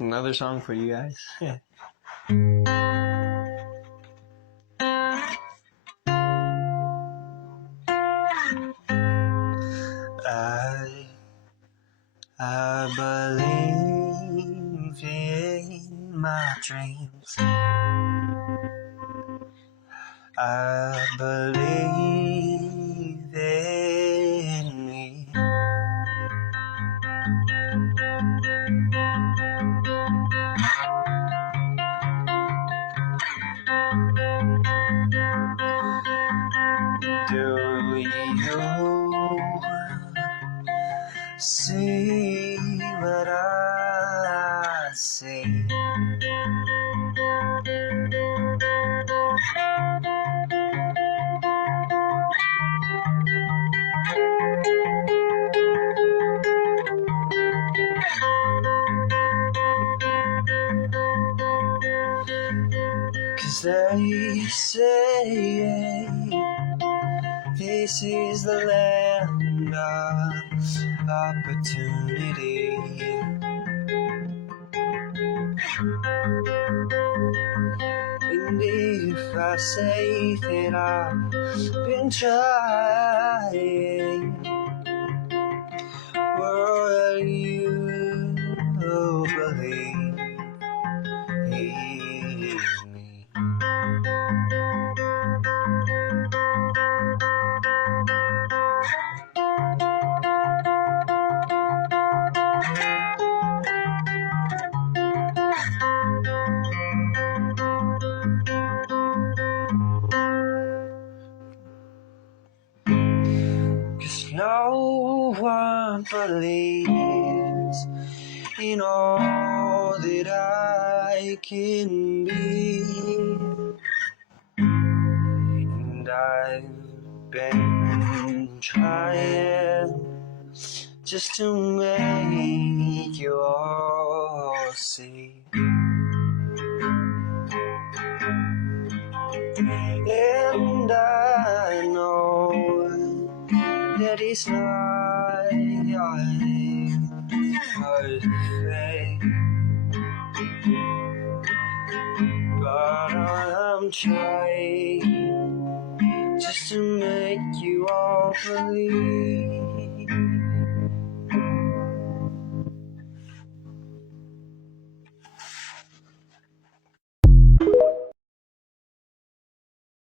Another song for you guys. Yeah. I believe in my dreams. I believe in me. Do you see what I see? Cause they say this is the land of opportunity. And if I say that I've been trying, will you believe in me? Cause no one believes in all that I can be. And I've been trying just to make you all see. And I know that it's not perfect, but I'm trying just to make you all believe.